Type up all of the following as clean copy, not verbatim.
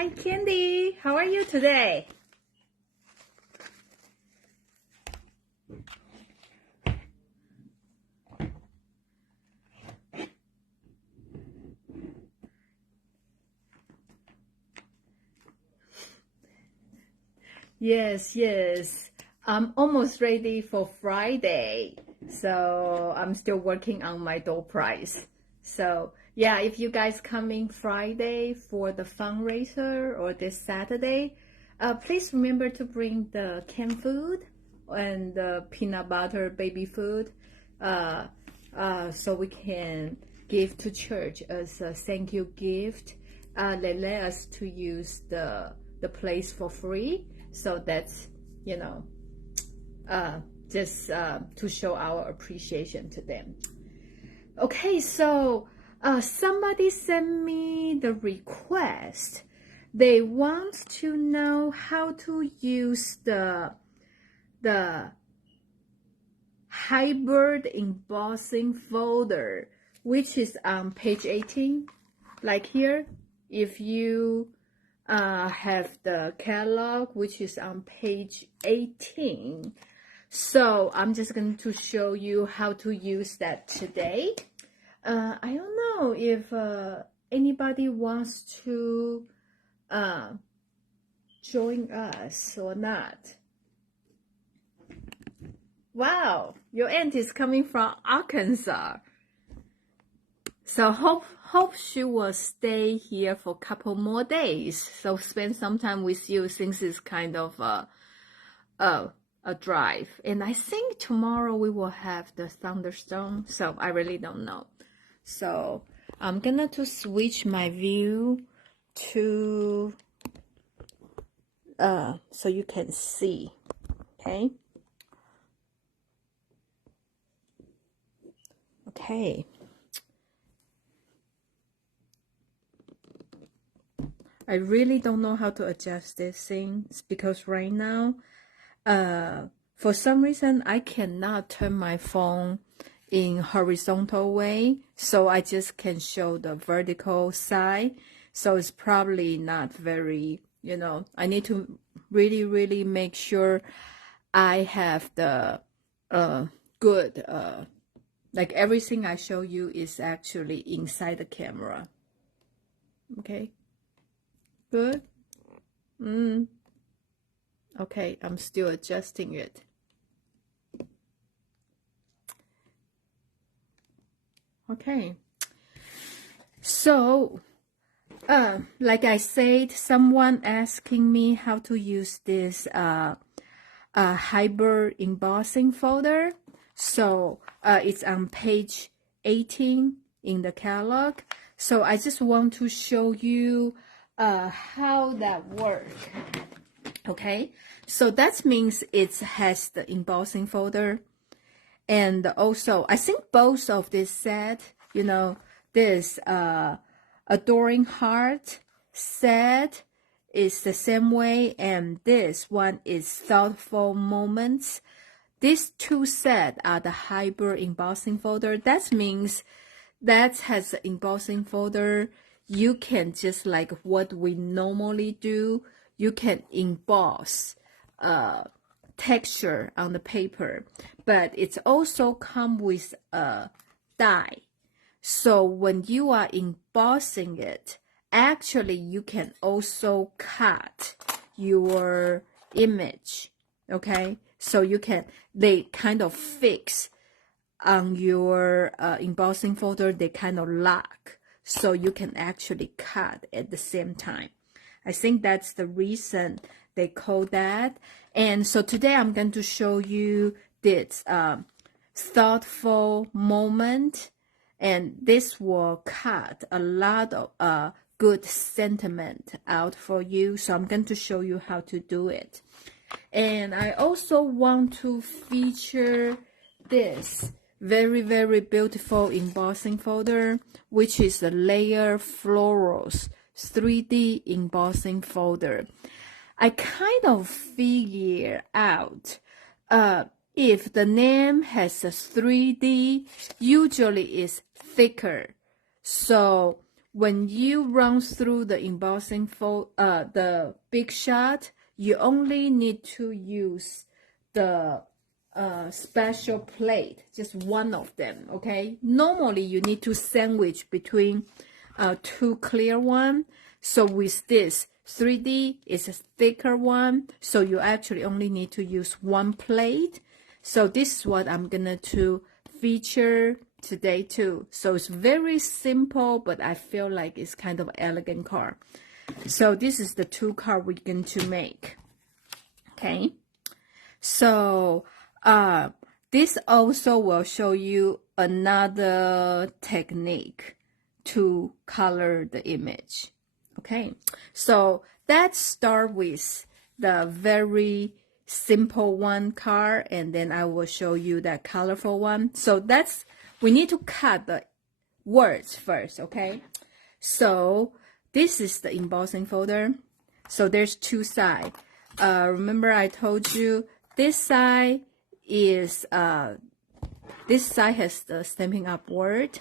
Hi, Candy. How are you today? Yes. I'm almost ready for Friday. So I'm still working on my door prize. So yeah, if you guys coming Friday for the fundraiser or this Saturday, please remember to bring the canned food and the peanut butter baby food, so we can give to church as a thank you gift. They let us to use the place for free, so that's just to show our appreciation to them. Okay, so somebody sent me the request. They want to know how to use the hybrid embossing folder, which is on page 18. Like here, if you have the catalog, which is on page 18. So I'm just going to show you how to use that today. I don't know if anybody wants to join us or not. Wow, your aunt is coming from Arkansas. So hope she will stay here for a couple more days. So spend some time with you since it's kind of a drive. And I think tomorrow we will have the thunderstorm. So I really don't know. So I'm gonna to switch my view to so you can see. Okay. Okay. I really don't know how to adjust these things because right now, for some reason, I cannot turn my phone in horizontal way, so I just can show the vertical side. So it's probably not very, I need to really make sure I have the good, like everything I show you is actually inside the camera. Okay. Good. Okay, I'm still adjusting it. Okay. So, like I said, someone asking me how to use this hybrid embossing folder. So, it's on page 18 in the catalog. So I just want to show you how that works. Okay, so that means it has the embossing folder, and also I think both of this set, this adoring heart set is the same way, and this one is thoughtful moments. These two sets are the hybrid embossing folder. That means that has the embossing folder. You can just like what we normally do, you can emboss texture on the paper, but it's also come with a die. So when you are embossing it, actually you can also cut your image. Okay, so they kind of fix on your embossing folder, they kind of lock, so you can actually cut at the same time. I think that's the reason they call that. And so today I'm going to show you this thoughtful moment, and this will cut a lot of good sentiment out for you. So I'm going to show you how to do it. And I also want to feature this very beautiful embossing folder, which is the Layer Florals 3D embossing folder. I kind of figure out if the name has a 3D, usually it's thicker. So when you run through the embossing the big shot, you only need to use the special plate, just one of them, okay? Normally, you need to sandwich between two clear one. So with this 3D, it's a thicker one, so you actually only need to use one plate. So this is what I'm gonna to feature today too. So it's very simple, but I feel like it's kind of elegant card. So this is the two card we're going to make. Okay. So this also will show you another technique to color the image. Okay. So let's start with the very simple one card, and then I will show you that colorful one. So we need to cut the words first, okay? So this is the embossing folder. So there's two sides. Remember I told you this side is this side has the Stampin' Up word.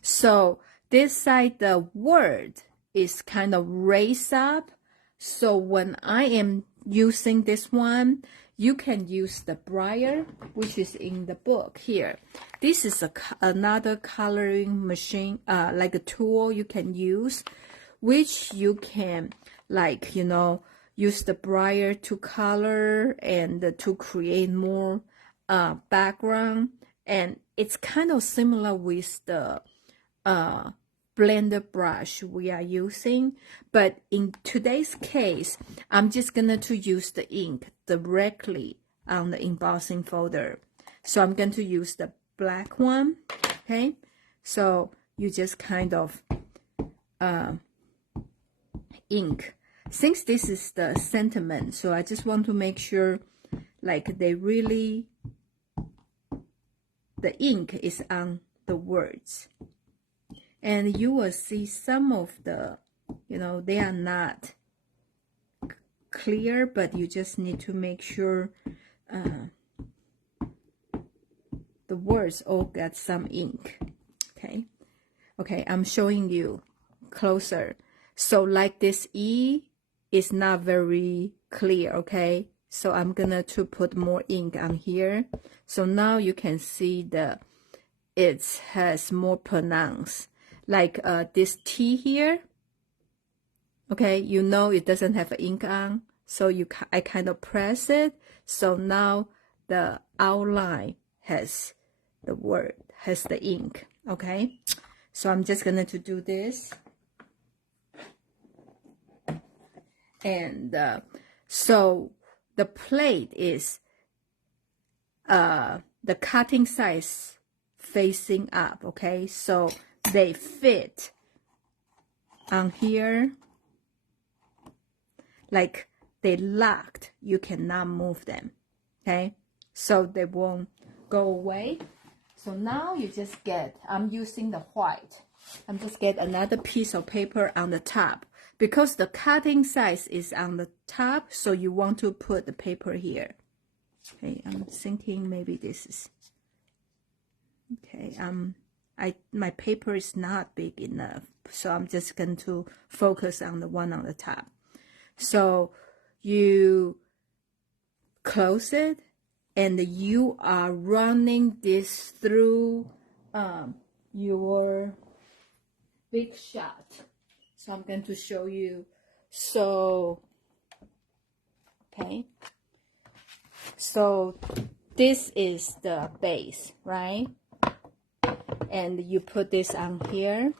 So this side, the word is kind of raised up. So when I am using this one, you can use the brayer, which is in the book here. This is another coloring machine, like a tool you can use, which you can, like, you know, use the brayer to color and to create more background. And it's kind of similar with the blender brush we are using, but in today's case, I'm just gonna to use the ink directly on the embossing folder. So I'm going to use the black one. Okay, so you just kind of ink. Since this is the sentiment, so I just want to make sure like they really, the ink is on the words. And you will see some of the, you know, they are not clear, but you just need to make sure the words all got some ink. Okay, I'm showing you closer. So like this E is not very clear, okay? So I'm gonna to put more ink on here. So now you can see it has more pronounced. Like this T here, okay, you know it doesn't have ink on, so I kind of press it, so now the outline has the word, has the ink, okay? So I'm just gonna to do this. And so the plate is the cutting size facing up, okay? So they fit on here, like they locked, you cannot move them, okay? So they won't go away. So now you just get, I'm using the white, I'm just get another piece of paper on the top, because the cutting size is on the top, so you want to put the paper here. Okay, I'm thinking maybe this is, okay, my paper is not big enough, so I'm just going to focus on the one on the top. So you close it, and you are running this through your big shot. So I'm going to show you. So, okay. So this is the base, right? And you put this on here,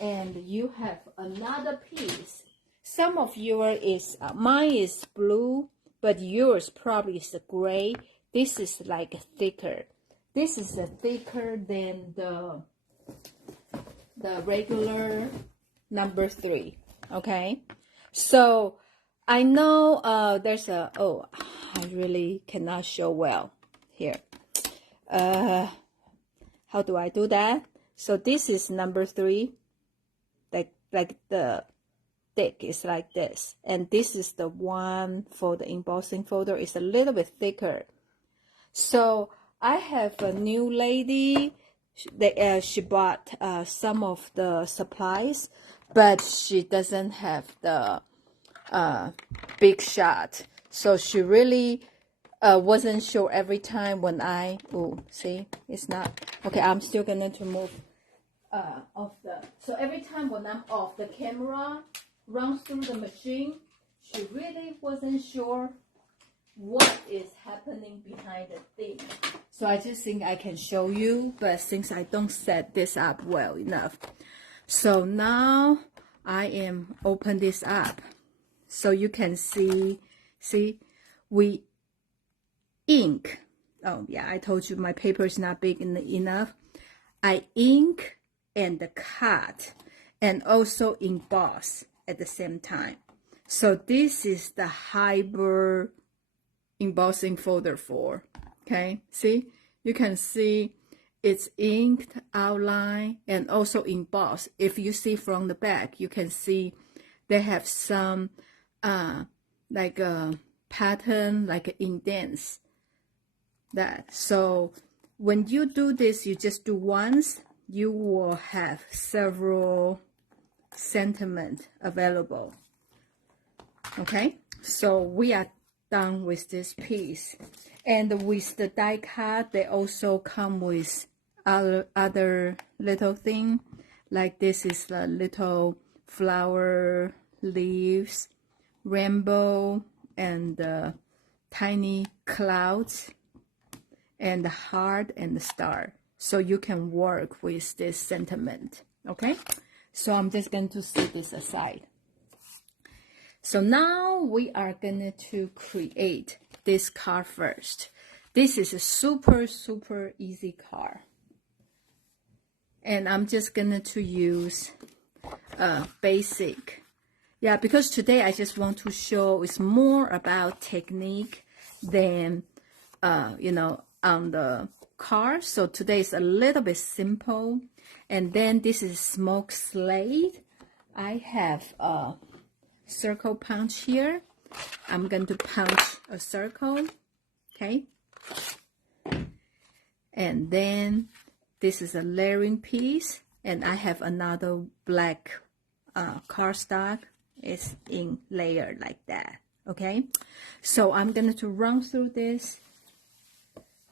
and you have another piece. Some of yours is, mine is blue, but yours probably is gray. This is like thicker. This is thicker than the regular number 3, okay? So I know there's a, oh, I really cannot show well here. How do I do that? So this is number 3, like the thick is like this, and this is the one for the embossing folder, is a little bit thicker. So I have a new lady she bought some of the supplies, but she doesn't have the big shot. So she really wasn't sure every time when I, oh, see, it's not, okay, I'm still gonna to move off the, so every time when I'm off, the camera runs through the machine, she really wasn't sure what is happening behind the thing. So I just think I can show you, but since I don't set this up well enough. So now I am open this up. So you can see, we ink. Oh yeah, I told you my paper is not big enough. I ink and cut and also emboss at the same time. So this is the hybrid embossing folder 4. Okay, see, you can see it's inked outline and also embossed. If you see from the back, you can see they have some like a pattern, like indents. That so when you do this, you just do once, you will have several sentiments available. Okay, so we are done with this piece, and with the die cut, they also come with other little thing, like this is the little flower leaves, rainbow, and tiny clouds, and the heart and the star. So you can work with this sentiment. Okay, so I'm just going to set this aside. So now we are going to create this card first. This is a super easy card, and I'm just going to use a basic. Yeah, because today I just want to show it's more about technique than you know, on the card. So today is a little bit simple. And then this is smoke slate. I have a circle punch here. I'm going to punch a circle. Okay. And then this is a layering piece. And I have another black cardstock. It's in layer like that. Okay. So I'm going to run through this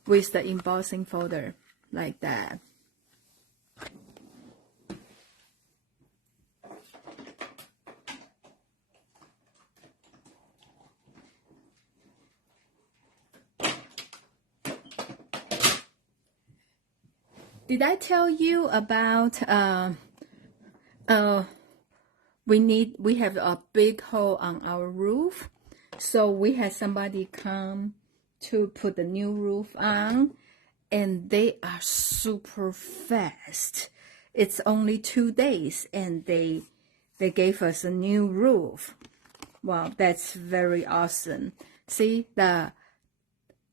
with the embossing folder like that. Did I tell you about we have a big hole on our roof, so we had somebody come to put the new roof on, and they are super fast. It's only 2 days and they gave us a new roof. Wow, that's very awesome. See, this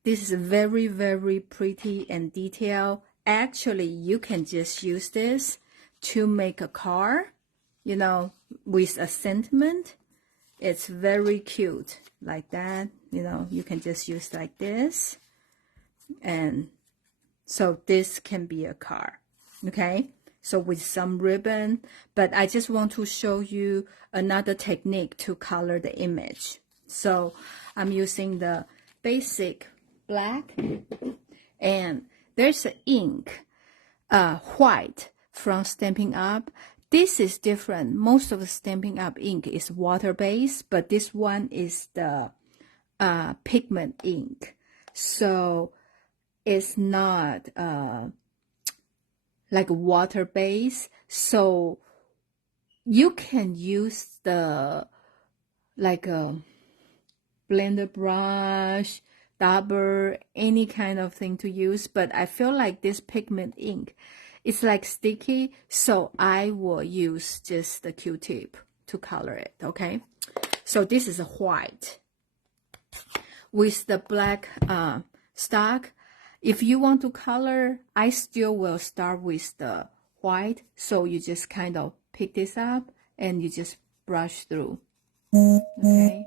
is very pretty and detailed. Actually, you can just use this to make a card, you know, with a sentiment. It's very cute like that. You know, you can just use like this. And so this can be a card. Okay. So with some ribbon, but I just want to show you another technique to color the image. So I'm using the basic black, and there's an ink, white from Stampin' Up. This is different. Most of the Stampin' Up ink is water-based, but this one is the pigment ink. So it's not like water-based. So you can use the like a blender brush, dabber, any kind of thing to use. But I feel like this pigment ink, it's like sticky, so I will use just the Q-tip to color it, okay? So this is a white with the black stock. If you want to color, I still will start with the white. So you just kind of pick this up and you just brush through, okay?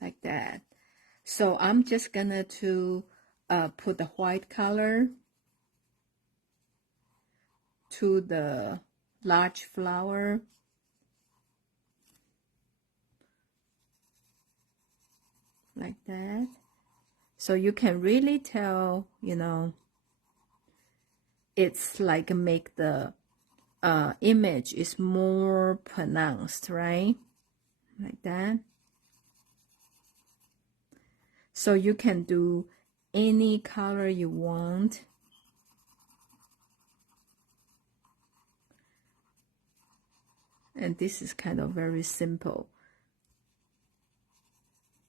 Like that. So I'm just gonna to put the white color to the large flower. Like that. So you can really tell, you know, it's like make the image is more pronounced, right? Like that. So you can do any color you want. And this is kind of very simple.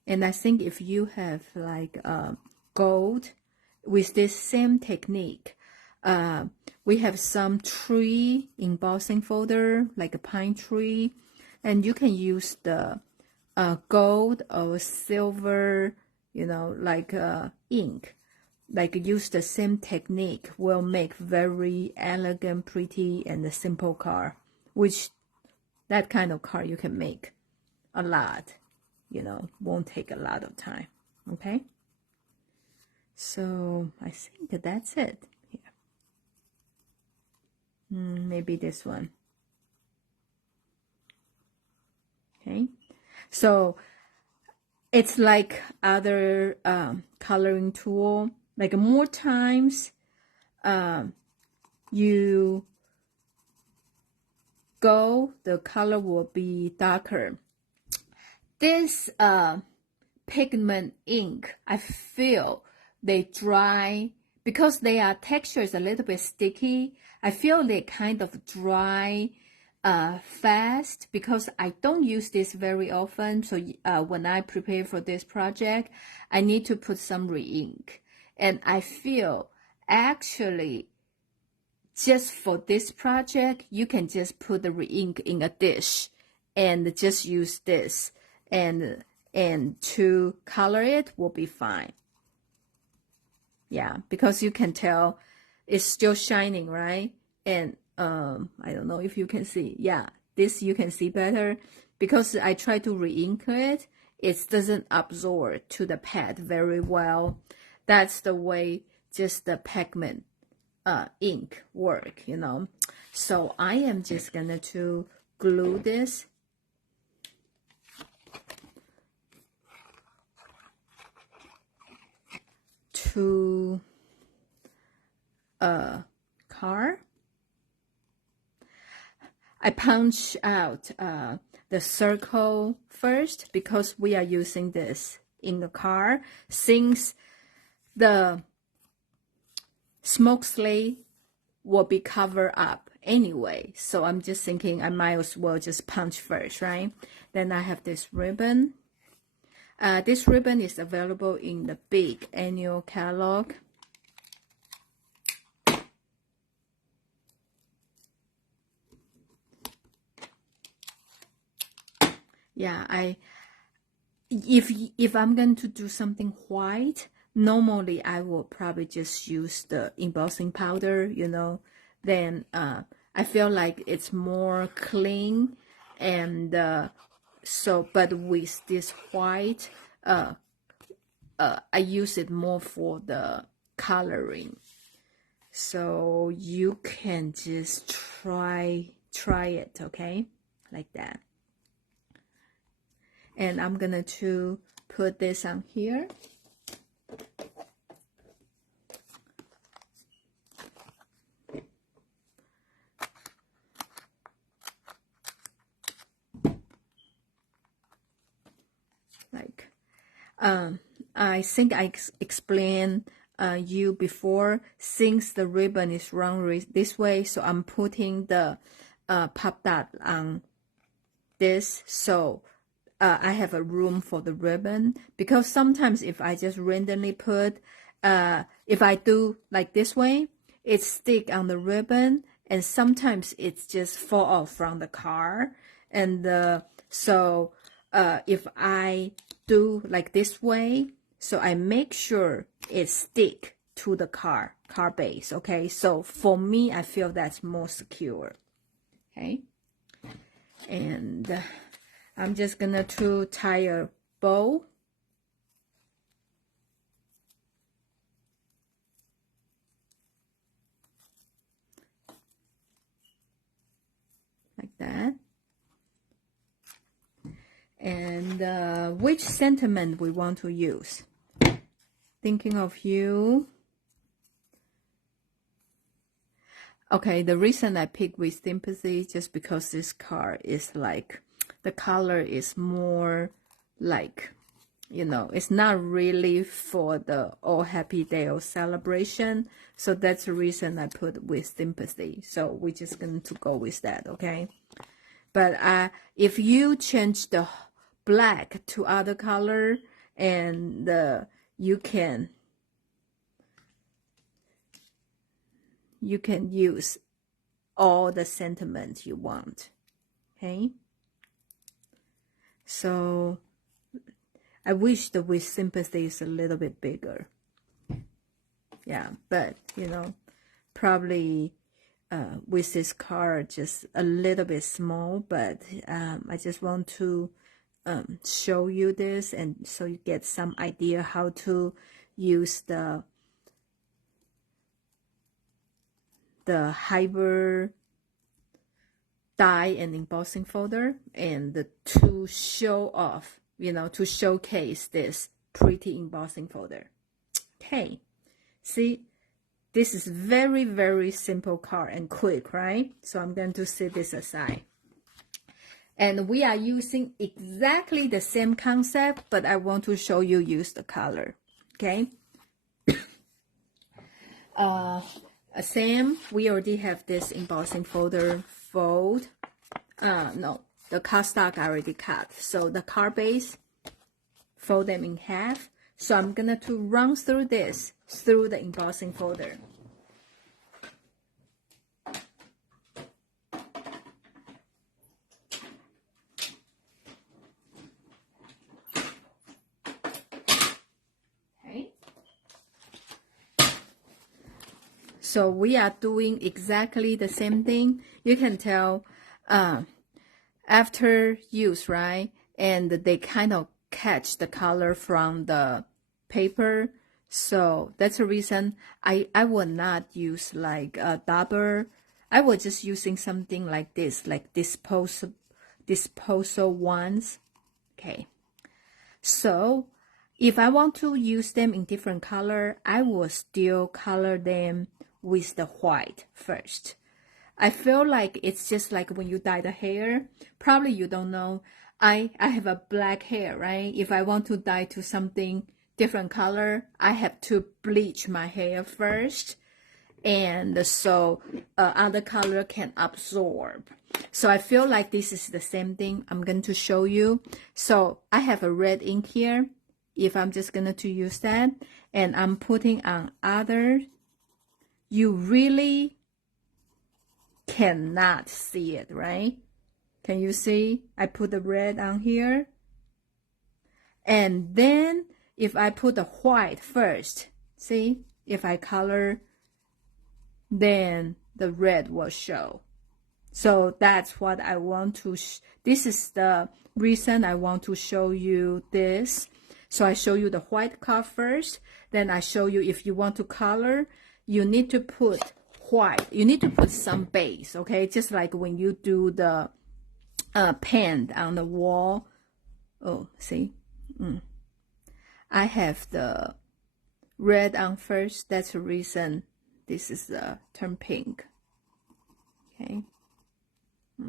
And I think if you have like gold with this same technique, we have some tree embossing folder, like a pine tree, and you can use the gold or silver, you know, like ink, like use the same technique will make very elegant, pretty, and a simple card, which that kind of card you can make a lot, you know, won't take a lot of time. Okay, so I think that's it. Maybe this one. Okay, so it's like other coloring tool, like more times you go, the color will be darker. This pigment ink, I feel they dry because their texture is a little bit sticky. I feel they kind of dry fast because I don't use this very often. So when I prepare for this project, I need to put some re-ink. And I feel actually just for this project, you can just put the re-ink in a dish and just use this, and to color it will be fine. Yeah, because you can tell it's still shining, right? And I don't know if you can see. Yeah, this you can see better because I try to re-ink it. It doesn't absorb to the pad very well. That's the way just the pigment ink work, you know. So I am just gonna to glue this to a card. I punch out the circle first because we are using this in the car. Since the smoke slate will be covered up anyway, so I'm just thinking I might as well just punch first, right? Then I have this ribbon. This ribbon is available in the big annual catalog. Yeah, if I'm going to do something white, normally I will probably just use the embossing powder, you know. Then I feel like it's more clean, and so but with this white, I use it more for the coloring. So you can just try it, okay, like that. And I'm gonna to put this on here. Like, I think I explained you before, since the ribbon is round this way, so I'm putting the pop dot on this, so I have a room for the ribbon, because sometimes if I just randomly put, if I do like this way, it stick on the ribbon, and sometimes it's just fall off from the card. And so if I do like this way, so I make sure it stick to the card base, okay? So for me, I feel that's more secure, okay? And I'm just gonna to tie a bow. And which sentiment we want to use? Thinking of you. Okay, the reason I picked with sympathy just because this card is like, the color is more like, you know, it's not really for the all happy day or celebration. So that's the reason I put with sympathy. So we're just going to go with that, okay? But if you change the black to other color, and you can use all the sentiments you want, okay? So I wish the with sympathy is a little bit bigger. Yeah, but you know, probably with this card just a little bit small, but I just want to show you this, and so you get some idea how to use the Hyper die and embossing folder, and to show off, you know, to showcase this pretty embossing folder. Okay, see, this is very, very simple card and quick, right? So I'm going to set this aside. And we are using exactly the same concept, but I want to show you use the color, okay? Same, we already have this embossing folder fold. No, the cardstock I already cut. So the card base, fold them in half. So I'm gonna to run through this, through the embossing folder. So we are doing exactly the same thing. You can tell after use, right? And they kind of catch the color from the paper. So that's the reason I will not use like a double. I was just using something like this, like disposal ones. Okay. So if I want to use them in different color, I will still color them with the white first. I feel like it's just like when you dye the hair. Probably you don't know. I have a black hair, right? If I want to dye to something different color, I have to bleach my hair first. And so other color can absorb. So I feel like this is the same thing I'm going to show you. So I have a red ink here. If I'm just going to use that, and I'm putting on other, you really cannot see it, right? Can you see? I put the red on here. And then if I put the white first, see, if I color, then the red will show. So that's what I want to, this is the reason I want to show you this. So I show you the white card first, then I show you if you want to color, you need to put white. You need to put some base, okay? Just like when you do the paint on the wall. Oh, see? I have the red on first. That's the reason this is the turn pink. Okay.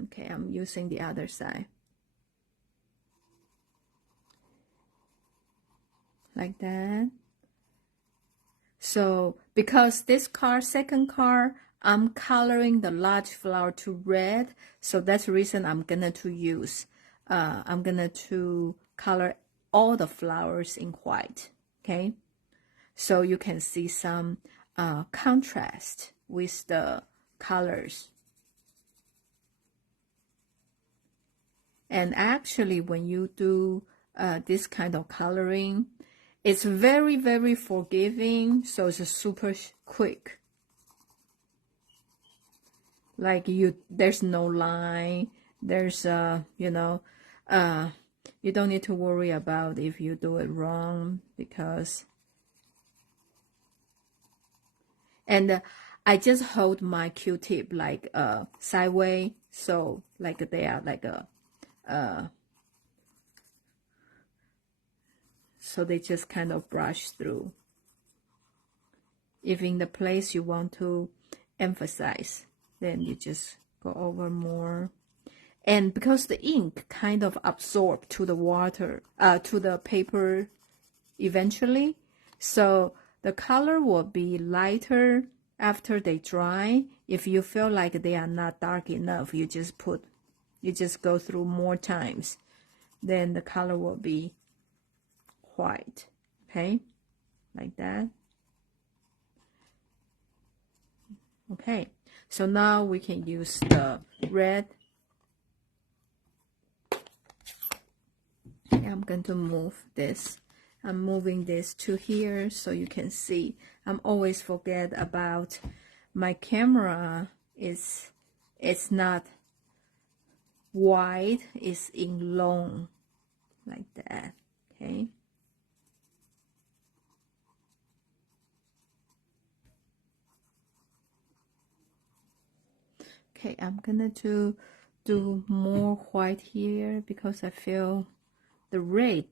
Okay, I'm using the other side. Like that. So because this card, second card, I'm coloring the large flower to red. So that's the reason I'm gonna to use, I'm gonna to color all the flowers in white. Okay. So you can see some contrast with the colors. And actually when you do this kind of coloring, it's very, very forgiving, so it's super quick. Like there's no line, there's you know, you don't need to worry about if you do it wrong, because, and I just hold my Q-tip like sideways, so like they are like a so they just kind of brush through. If in the place you want to emphasize, then you just go over more. And because the ink kind of absorb to the water, to the paper eventually, so the color will be lighter after they dry. If you feel like they are not dark enough, you just go through more times, then the color will be white. Okay, like that. Okay, so now we can use the red. I'm going to move this. I'm moving this to here so you can see. I'm always forget about my camera it's not wide, it's in long, like that. Okay. Okay, I'm gonna do more white here because I feel the red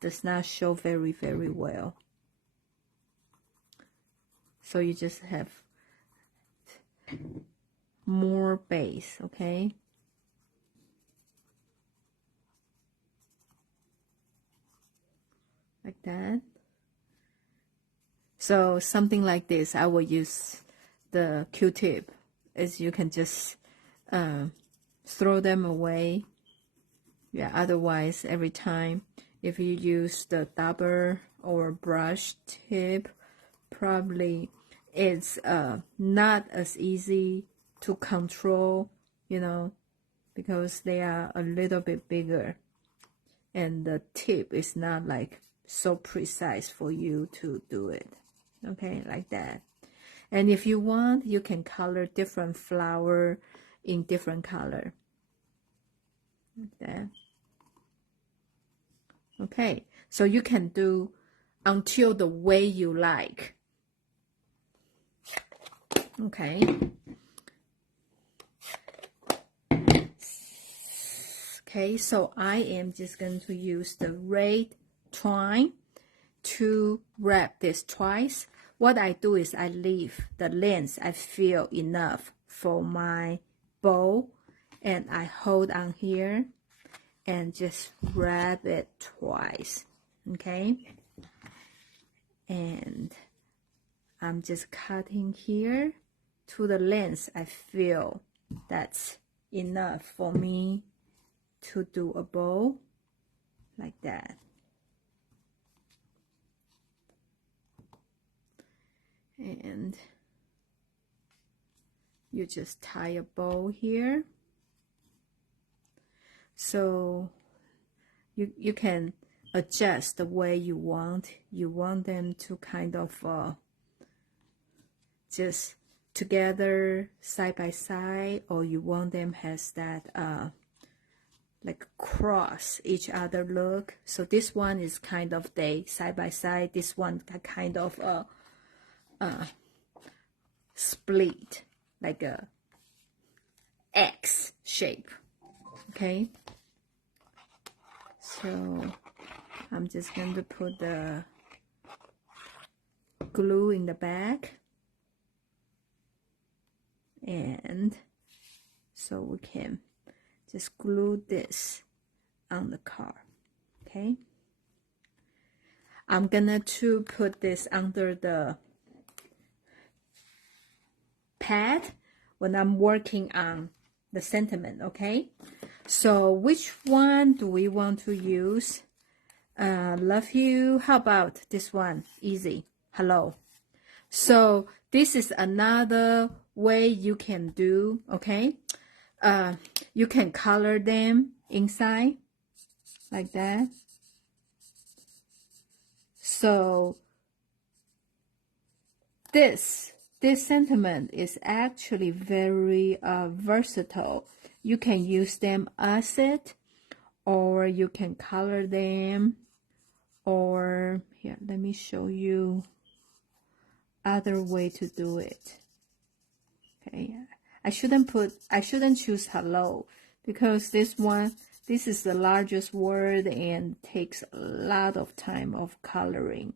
does not show very well. So you just have more base, okay? Like that. So something like this, I will use the Q-tip, as you can just throw them away. Yeah, otherwise every time if you use the double or brush tip, probably it's not as easy to control, you know, because they are a little bit bigger and the tip is not like so precise for you to do it. Okay, like that. And if you want, you can color different flower in different color, like that. Okay, so you can do until the way you like. Okay. Okay, so I am just going to use the red twine to wrap this twice. What I do is I leave the length I feel enough for my bow, and I hold on here and just wrap it twice. Okay, and I'm just cutting here to the length I feel that's enough for me to do a bow, like that. And you just tie a bow here. So you can adjust the way you want. You want them to kind of just together side by side, or you want them has that like cross each other look. So this one is kind of they side by side. This one kind of split, like a X shape. Okay, so I'm just going to put the glue in the back, and so we can just glue this on the car. Okay, I'm gonna to put this under the pad when I'm working on the sentiment. Okay, so which one do we want to use? Love you. How about this one? Easy. Hello. So this is another way you can do. Okay, you can color them inside like that. So this sentiment is actually very versatile. You can use them as it, or you can color them, or here, let me show you other way to do it. Okay, I shouldn't choose hello, because this one This is the largest word and takes a lot of time of coloring.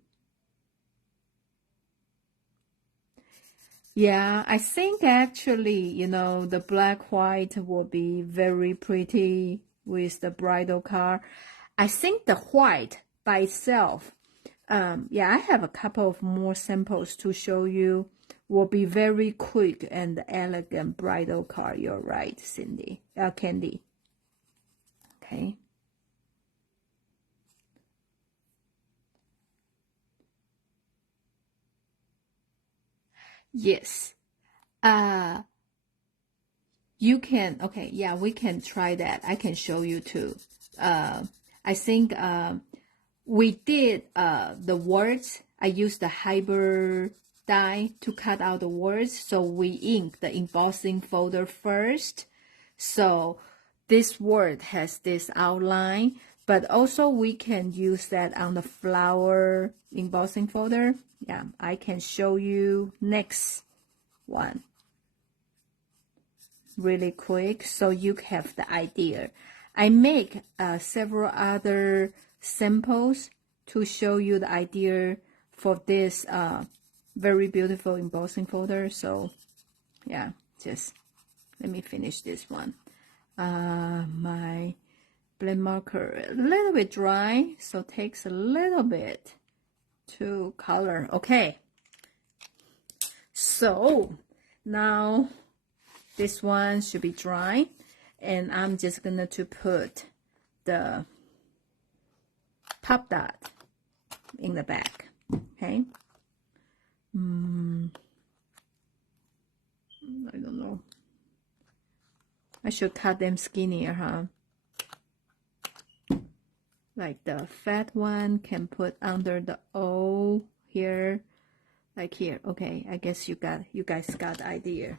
Yeah, I think actually, you know, the black white will be very pretty with the bridal card. I think the white by itself, yeah, I have a couple of more samples to show you, will be very quick and elegant bridal card. You're right, Cindy, Candy. Okay. Yes. You can, okay, yeah, we can try that. I can show you too. I think we did the words. I used the hyper die to cut out the words. So we ink the embossing folder first. So this word has this outline, but also we can use that on the flower embossing folder. Yeah, I can show you next one really quick so you have the idea. I make several other samples to show you the idea for this very beautiful embossing folder. So yeah, just let me finish this one. My blend marker a little bit dry, so takes a little bit to color. Okay, so now this one should be dry, and I'm just gonna to put the pop dot in the back. Okay. I don't know. I should cut them skinnier, huh? Like the fat one can put under the O here, like here. Okay, I guess you guys got the idea.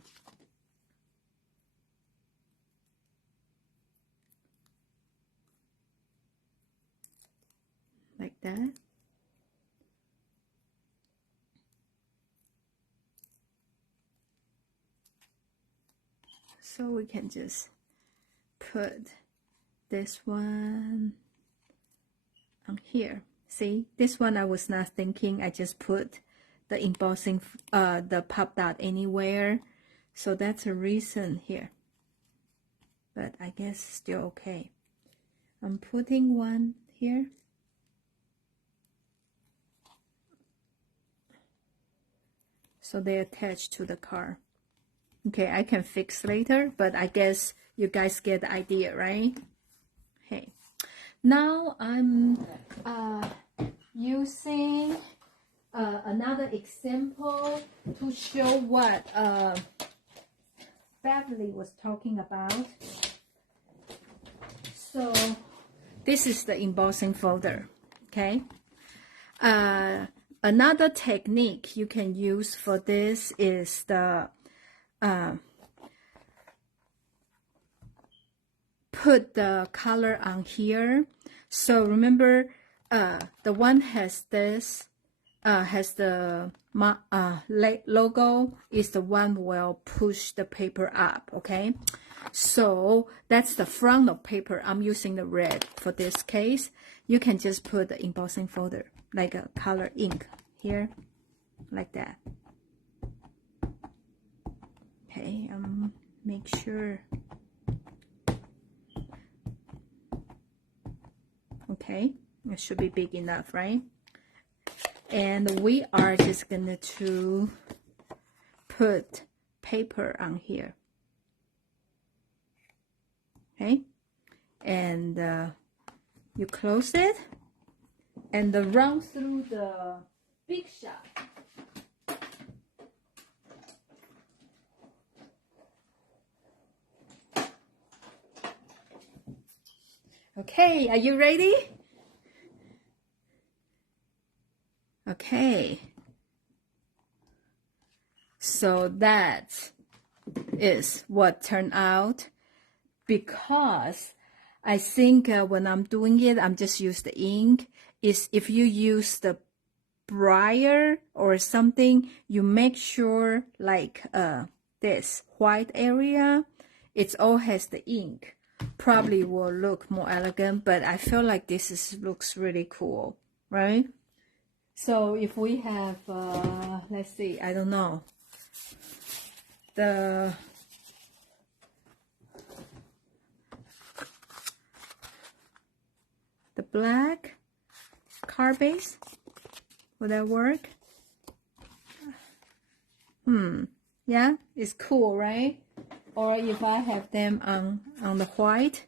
Like that. So we can just put this one on here. See, this one I was not thinking. I just put the embossing, the pop dot anywhere. So that's a reason here. But I guess still okay. I'm putting one here. So they attach to the car. Okay, I can fix later, but I guess you guys get the idea, right? Okay. Now I'm using another example to show what Beverly was talking about. So this is the embossing folder, okay? Another technique you can use for this is the put the color on here. So remember, the one has this, has the logo, is the one will push the paper up, okay? So that's the front of paper. I'm using the red for this case. You can just put the embossing folder, like a color ink here, like that. Okay, make sure. Okay, it should be big enough, right? And we are just gonna to put paper on here. Okay, and you close it and run through the big shot. Okay, are you ready? Okay. So that is what turned out, because I think when I'm doing it, I'm just use the ink. Is if you use the brayer or something, you make sure like this white area, it all has the ink. probably will look more elegant, but I feel like looks really cool, right? So if we have, let's see, I don't know, the black card base, would that work? Yeah, it's cool, right? Or if I have them on the white,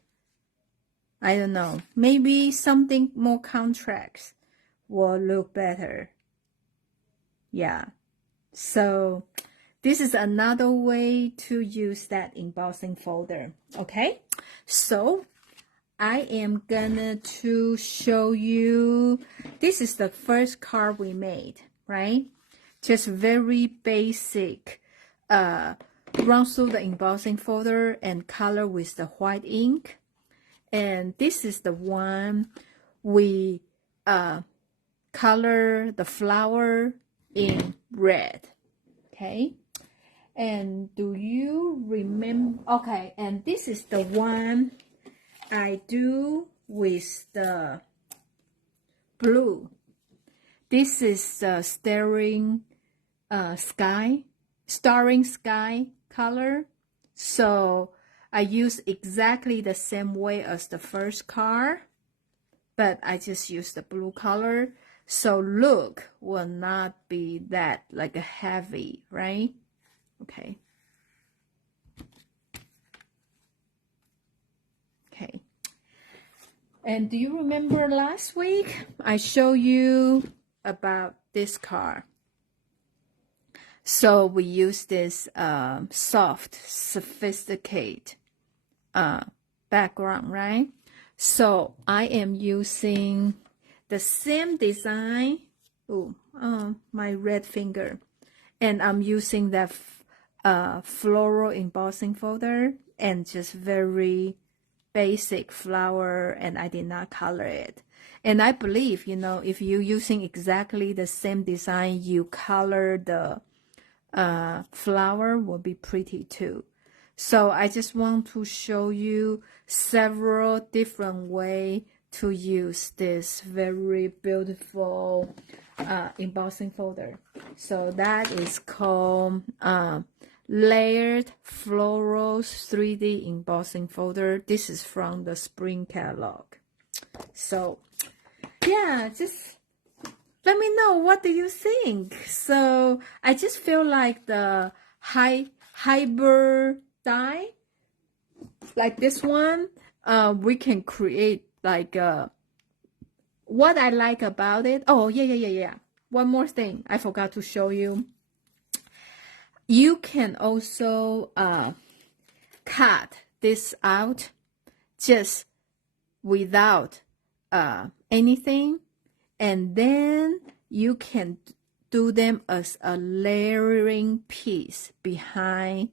I don't know, maybe something more contrast will look better. Yeah, so this is another way to use that embossing folder. Okay, so I am gonna to show you, this is the first card we made, right? Just very basic, run through the embossing folder and color with the white ink. And this is the one we color the flower in red. Okay, and do you remember? Okay, and this is the one I do with the blue. This is the starring sky color. So I use exactly the same way as the first card, but I just use the blue color. So look will not be that like a heavy, right? Okay. Okay. And do you remember last week I showed you about this card? So we use this soft, sophisticated background, right? So I am using the same design. My red finger. And I'm using that floral embossing folder and just very basic flower, and I did not color it. And I believe, you know, if you're using exactly the same design, you color the flower will be pretty too. So I just want to show you several different ways to use this very beautiful embossing folder. So that is called Layered Florals 3D Embossing Folder. This is from the spring catalog. So yeah, just let me know, what do you think? So I just feel like the hybrid dye, like this one, we can create like what I like about it. Oh yeah. One more thing I forgot to show you. You can also cut this out just without anything, and then you can do them as a layering piece behind.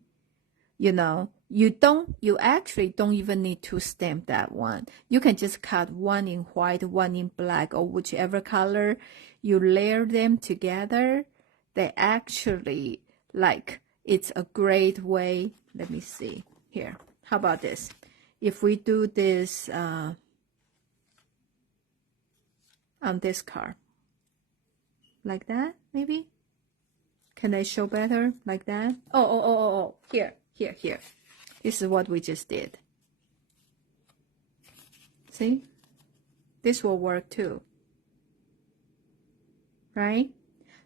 You know, you actually don't even need to stamp that one. You can just cut one in white, one in black, or whichever color. You layer them together. They actually, like, it's a great way. Let me see here. How about this? If we do this on this card, like that, maybe? Can I show better? Like that? Oh. Here. This is what we just did. See? This will work too. Right?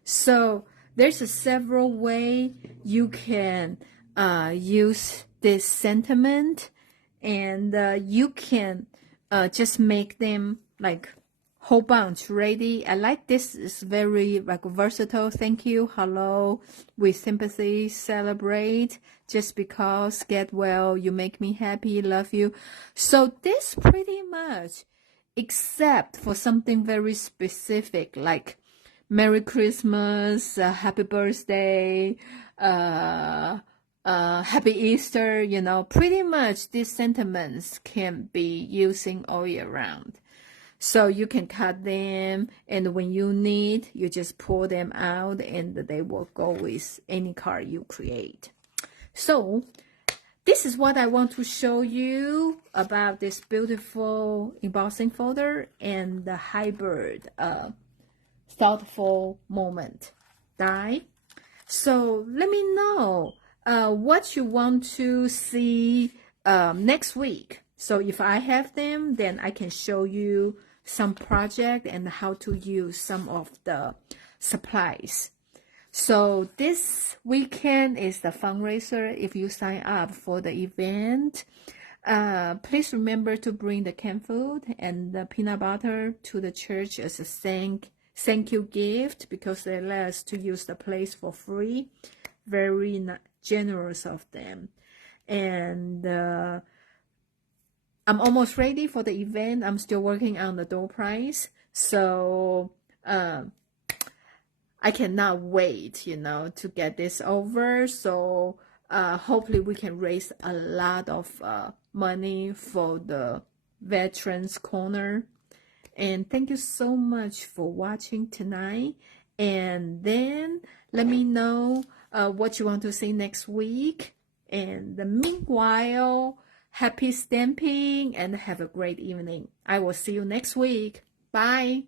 So there's several ways you can use this sentiment, and you can just make them like whole bunch ready. I like this. Is very like versatile. Thank you. Hello. With sympathy, celebrate. Just because, get well, you make me happy, love you. So this pretty much, except for something very specific like Merry Christmas, Happy Birthday, Happy Easter, you know, pretty much these sentiments can be using all year round. So you can cut them, and when you need, you just pull them out, and they will go with any card you create. So this is what I want to show you about this beautiful embossing folder and the hybrid thoughtful moment die. So let me know what you want to see next week. So if I have them, then I can show you some project and how to use some of the supplies. So this weekend is the fundraiser. If you sign up for the event, please remember to bring the canned food and the peanut butter to the church as a thank you gift, because they let us to use the place for free. Very generous of them. And I'm almost ready for the event. I'm still working on the door prize. So I cannot wait, to get this over. So hopefully we can raise a lot of money for the Veterans Corner. And thank you so much for watching tonight. And then let me know what you want to see next week. And meanwhile, happy stamping and have a great evening. I will see you next week. Bye.